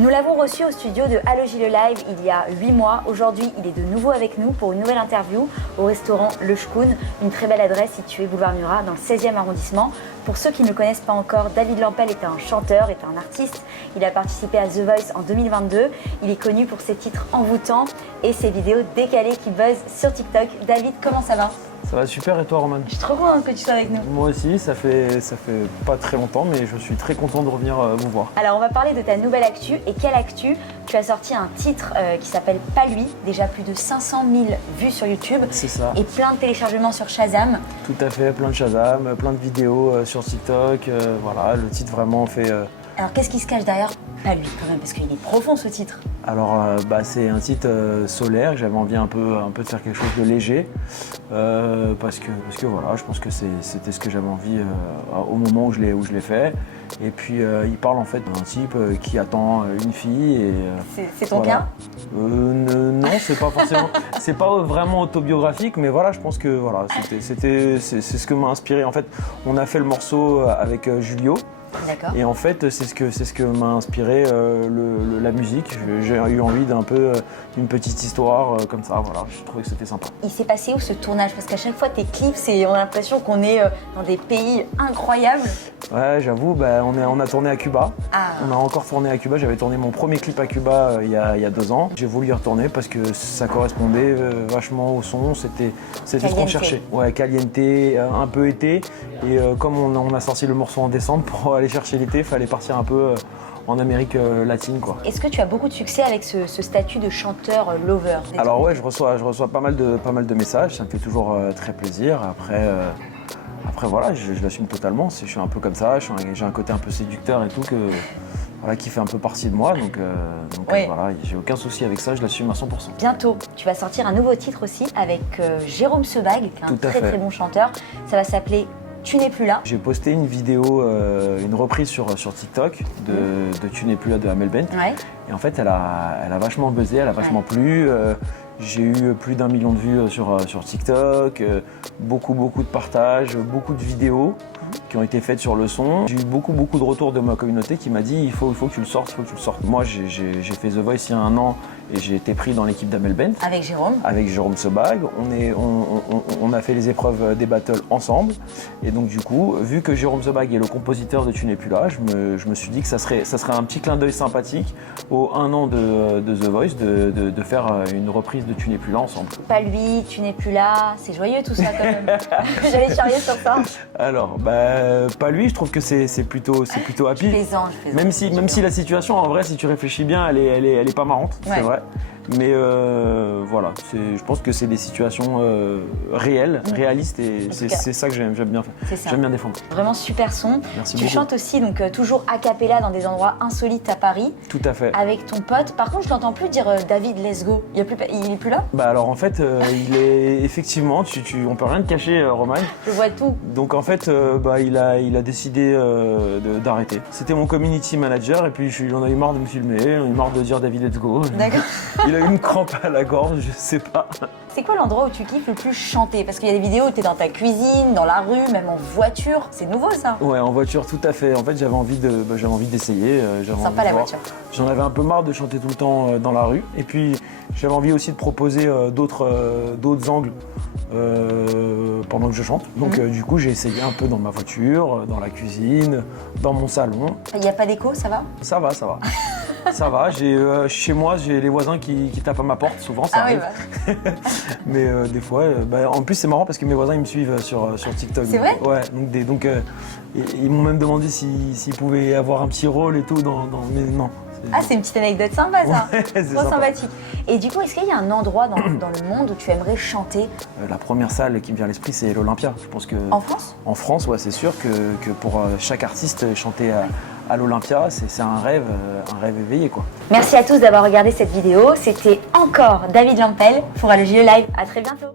Nous l'avons reçu au studio de Allo JE Live il y a 8 mois. Aujourd'hui, il est de nouveau avec nous pour une nouvelle interview au restaurant Le Shkoun, une très belle adresse située boulevard Murat dans le 16e arrondissement. Pour ceux qui ne le connaissent pas encore, David Lampel est un chanteur, est un artiste. Il a participé à The Voice en 2022. Il est connu pour ses titres envoûtants et ses vidéos décalées qui buzzent sur TikTok. David, comment ça va? Ça va super, et toi Roman? Je suis trop contente que tu sois avec nous. Moi aussi, ça fait pas très longtemps, mais je suis très content de revenir vous voir. Alors on va parler de ta nouvelle actu. Et quelle actu? Tu as sorti un titre qui s'appelle Pas lui, déjà plus de 500 000 vues sur YouTube. C'est ça. Et plein de téléchargements sur Shazam. Tout à fait, plein de Shazam, plein de vidéos sur TikTok. Voilà, le titre vraiment fait... Alors qu'est-ce qui se cache derrière Pas lui quand même, parce qu'il est profond ce titre. Alors c'est un titre solaire, j'avais envie un peu de faire quelque chose de léger. Parce que voilà, je pense que c'était ce que j'avais envie au moment où je l'ai fait. Et puis il parle en fait d'un type qui attend une fille. Et c'est ton voilà. cas? Non, c'est pas forcément, c'est pas vraiment autobiographique, mais voilà, je pense que voilà, c'est ce que m'a inspiré. En fait, on a fait le morceau avec Julio. Et en fait, c'est ce que m'a inspiré la musique. J'ai eu envie d'une petite histoire comme ça. Voilà, je trouvais que c'était sympa. Il s'est passé où ce tournage? Parce qu'à chaque fois, tes clips, on a l'impression qu'on est dans des pays incroyables. Ouais, j'avoue, on a tourné à Cuba. Ah. On a encore tourné à Cuba. J'avais tourné mon premier clip à Cuba il y a 2 ans. J'ai voulu y retourner parce que ça correspondait vachement au son. C'était ce qu'on cherchait. Ouais, caliente, un peu été. Et comme on a sorti le morceau en décembre, pour aller chercher l'été, il fallait partir un peu en Amérique latine, quoi. Est-ce que tu as beaucoup de succès avec ce statut de chanteur lover? Alors ouais, je reçois pas mal de messages, ça me fait toujours très plaisir. Après voilà, je l'assume totalement, je suis un peu comme ça, j'ai un côté un peu séducteur et tout voilà, qui fait un peu partie de moi, donc oui. Voilà, j'ai aucun souci avec ça, je l'assume à 100%. Bientôt, tu vas sortir un nouveau titre aussi avec Jérôme Sebag, qui est un très bon chanteur. Ça va s'appeler Tu n'es plus là. J'ai posté une vidéo, une reprise sur TikTok de Tu n'es plus là de Amel Bent. Ouais. Et en fait, elle a vachement buzzé, elle a vachement plu. J'ai eu plus d'1 million de vues sur TikTok, beaucoup de partages, beaucoup de vidéos qui ont été faites sur le son. J'ai eu beaucoup de retours de ma communauté qui m'a dit il faut que tu le sortes, Moi, j'ai fait The Voice il y a 1 an et j'ai été pris dans l'équipe d'Amel Bent. Avec Jérôme? Avec Jérôme Sebag. On a fait les épreuves des battles ensemble. Et donc du coup, vu que Jérôme Sebag est le compositeur de Tu n'es plus là, je me suis dit que ça serait un petit clin d'œil sympathique au 1 an de The Voice de faire une reprise de Tu n'es plus là ensemble. Pas lui, Tu n'es plus là, c'est joyeux tout ça quand même. J'allais charrier sur ça. Alors, pas lui, je trouve que c'est plutôt happy. Je plaisante. Même si la situation, en vrai, si tu réfléchis bien, elle est pas marrante, c'est vrai. Mais voilà, je pense que c'est des situations réelles, réalistes, et c'est ça que j'aime bien faire. J'aime bien défendre. Vraiment super son. Merci beaucoup. Tu chantes aussi donc toujours a cappella dans des endroits insolites à Paris. Tout à fait. Avec ton pote. Par contre, je l'entends plus dire David, let's go. Il est plus là? Alors en fait, il est effectivement, on peut rien te cacher, Roman. Je vois tout. Donc en fait, il a décidé d'arrêter. C'était mon community manager et puis on a eu marre de me filmer, on a eu marre de dire David, let's go. D'accord. Il a eu une crampe à la gorge, je sais pas. C'est quoi l'endroit où tu kiffes le plus chanter? Parce qu'il y a des vidéos où tu es dans ta cuisine, dans la rue, même en voiture. C'est nouveau ça? Ouais, en voiture, tout à fait. En fait, j'avais envie d'essayer. Sympa la voiture. J'en avais un peu marre de chanter tout le temps dans la rue. Et puis, j'avais envie aussi de proposer d'autres angles pendant que je chante. Donc, du coup, j'ai essayé un peu dans ma voiture, dans la cuisine, dans mon salon. Il n'y a pas d'écho, ça va? Ça va. Ça va, chez moi, j'ai les voisins qui tapent à ma porte, souvent, ça arrive. Oui, Mais des fois, en plus c'est marrant parce que mes voisins ils me suivent sur TikTok. C'est vrai? Ouais, donc ils m'ont même demandé s'ils pouvaient avoir un petit rôle et tout mais non. C'est une petite anecdote sympa ça. Ouais, trop sympathique. Et du coup, est-ce qu'il y a un endroit dans le monde où tu aimerais chanter? La première salle qui me vient à l'esprit, c'est l'Olympia. Je pense que en France? En France, ouais, c'est sûr que pour chaque artiste, chanter à l'Olympia, c'est un rêve éveillé, quoi. Merci à tous d'avoir regardé cette vidéo. C'était encore David Lampel pour Allo JE Live. À très bientôt.